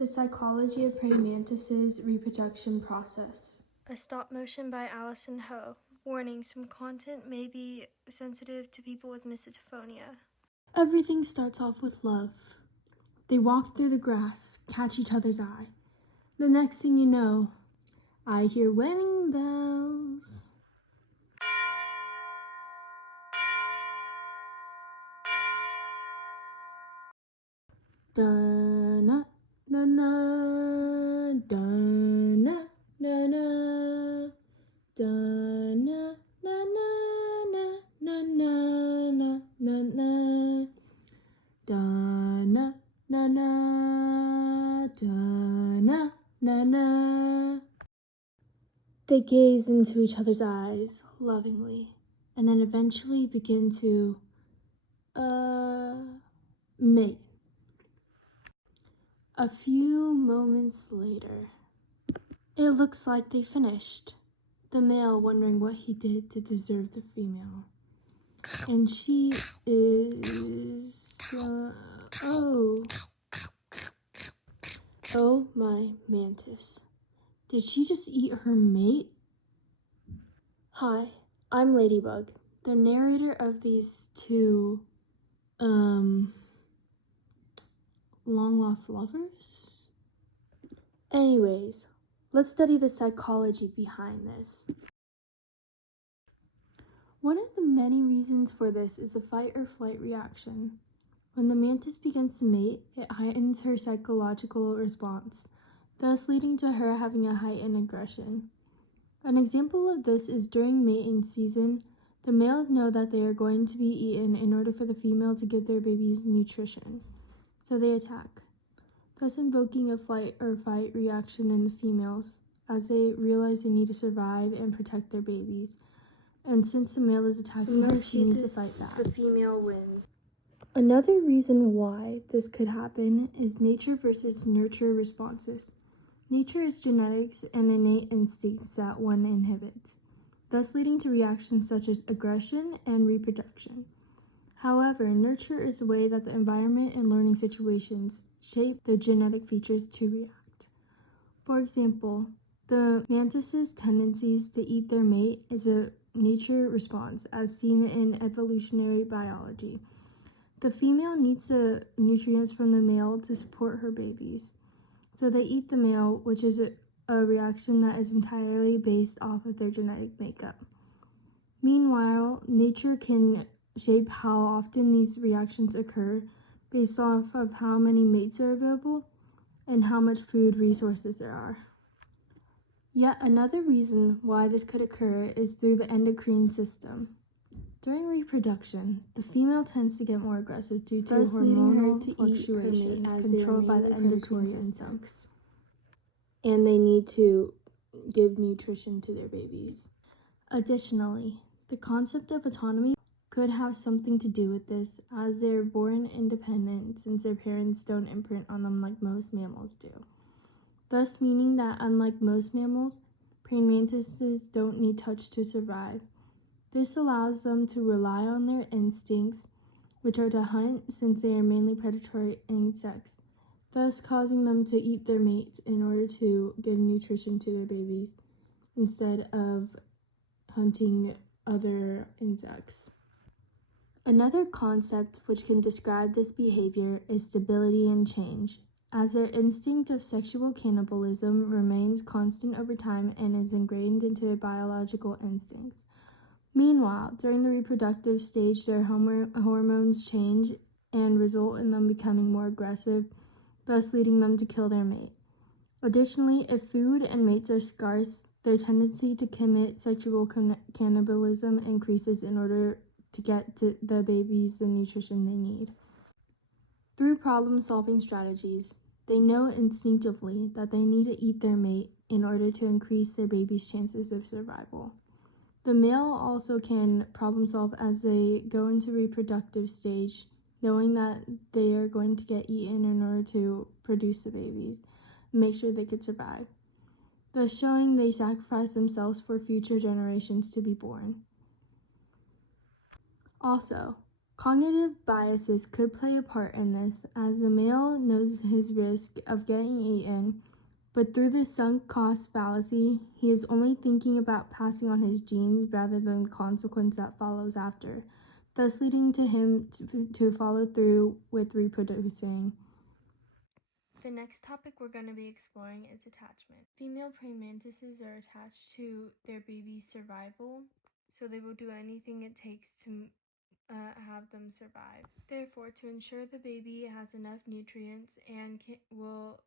The Psychology of Praying Mantises Reproduction Process. A stop motion by Allison Ho. Warning, some content may be sensitive to people with misophonia. Everything starts off with love. They walk through the grass, catch each other's eye. The next thing you know, I hear wedding bells. Da-na, na-na, da-na, na-na, da-na, na-na, na-na, na-na, da-na, na-na, da-na, na-na. They gaze into each other's eyes lovingly, and then eventually begin to, mate. A few moments later, it looks like they finished, the male wondering what he did to deserve the female. And she is, oh my mantis. Did she just eat her mate? Hi, I'm Ladybug, the narrator of these two, long-lost lovers? Anyways, let's study the psychology behind this. One of the many reasons for this is a fight or flight reaction. When the mantis begins to mate, it heightens her psychological response, thus leading to her having a heightened aggression. An example of this is during mating season, the males know that they are going to be eaten in order for the female to give their babies nutrition, so they attack, thus invoking a flight or fight reaction in the females, as they realize they need to survive and protect their babies. And since the male is attacking her, she needs to fight back. The female wins. Another reason why this could happen is nature versus nurture responses. Nature is genetics and innate instincts that one inhibits, thus leading to reactions such as aggression and reproduction. However, nurture is the way that the environment and learning situations shape the genetic features to react. For example, the mantis's tendencies to eat their mate is a nature response, as seen in evolutionary biology. The female needs the nutrients from the male to support her babies, so they eat the male, which is a reaction that is entirely based off of their genetic makeup. Meanwhile, nature can shape how often these reactions occur based off of how many mates are available and how much food resources there are. Yet another reason why this could occur is through the endocrine system. During reproduction, the female tends to get more aggressive due to thus leading her hormonal to eat fluctuations her mate, as controlled they are by the mainly endocrine predatory system. insects. And they need to give nutrition to their babies. Additionally, the concept of autonomy could have something to do with this, as they're born independent since their parents don't imprint on them like most mammals do. Thus meaning that unlike most mammals, praying mantises don't need touch to survive. This allows them to rely on their instincts, which are to hunt since they are mainly predatory insects, thus causing them to eat their mates in order to give nutrition to their babies instead of hunting other insects. Another concept which can describe this behavior is stability and change, as their instinct of sexual cannibalism remains constant over time and is ingrained into their biological instincts. Meanwhile, during the reproductive stage, their hormones change and result in them becoming more aggressive, thus leading them to kill their mate. Additionally, if food and mates are scarce, their tendency to commit sexual cannibalism increases in order to get to the babies the nutrition they need. Through problem-solving strategies, they know instinctively that they need to eat their mate in order to increase their baby's chances of survival. The male also can problem solve as they go into reproductive stage, knowing that they are going to get eaten in order to produce the babies and make sure they could survive, thus showing they sacrifice themselves for future generations to be born. Also, Cognitive biases could play a part in this, as the male knows his risk of getting eaten, but through the sunk cost fallacy, he is only thinking about passing on his genes rather than the consequence that follows after, thus leading to him to follow through with reproducing. The next topic we're going to be exploring is attachment. Female praying mantises are attached to their baby's survival, so they will do anything it takes to have them survive. Therefore, to ensure the baby has enough nutrients and will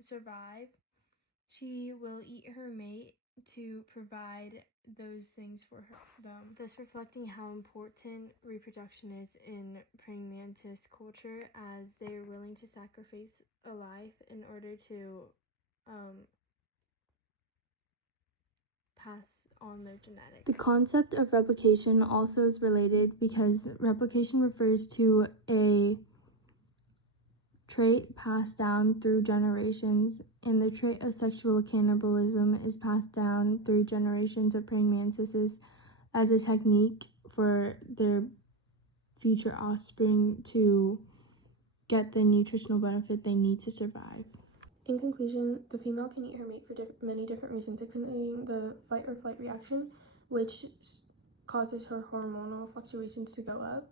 survive, she will eat her mate to provide those things for them, thus reflecting how important reproduction is in praying mantis culture, as they are willing to sacrifice a life in order to pass on their genetics. The concept of replication also is related, because replication refers to a trait passed down through generations, and the trait of sexual cannibalism is passed down through generations of praying mantises as a technique for their future offspring to get the nutritional benefit they need to survive. In conclusion, the female can eat her mate for many different reasons, including the fight or flight reaction, which causes her hormonal fluctuations to go up,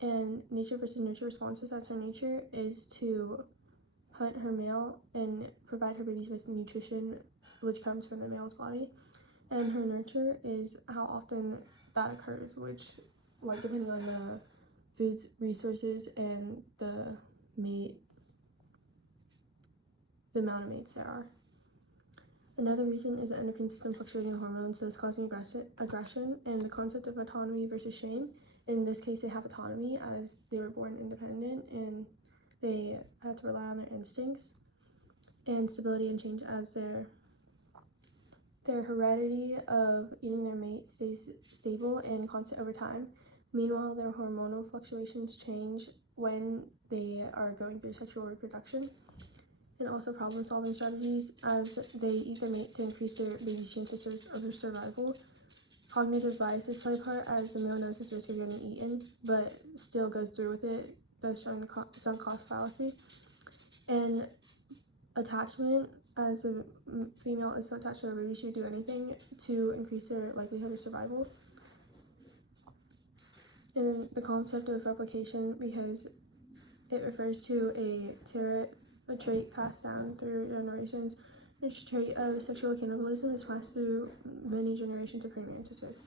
and nature versus nurture responses, as her nature is to hunt her male and provide her babies with nutrition, which comes from the male's body, and her nurture is how often that occurs, which, like, depending on the food's resources and the amount of mates there are. Another reason is the endocrine system fluctuating hormones, thus causing aggression, and the concept of autonomy versus shame. In this case, they have autonomy as they were born independent and they had to rely on their instincts, and stability and change, as their heredity of eating their mate stays stable and constant over time. Meanwhile, their hormonal fluctuations change when they are going through sexual reproduction. And also problem-solving strategies, as they eat their mate to increase their baby's chances of survival. Cognitive biases play a part, as the male knows his risk of getting eaten, but still goes through with it, thus showing the sunk cost fallacy. And attachment, as the female is so attached to her baby, she would do anything to increase their likelihood of survival. And then the concept of replication, because it refers to a trait passed down through generations. This trait of sexual cannibalism is passed through many generations of praying mantises.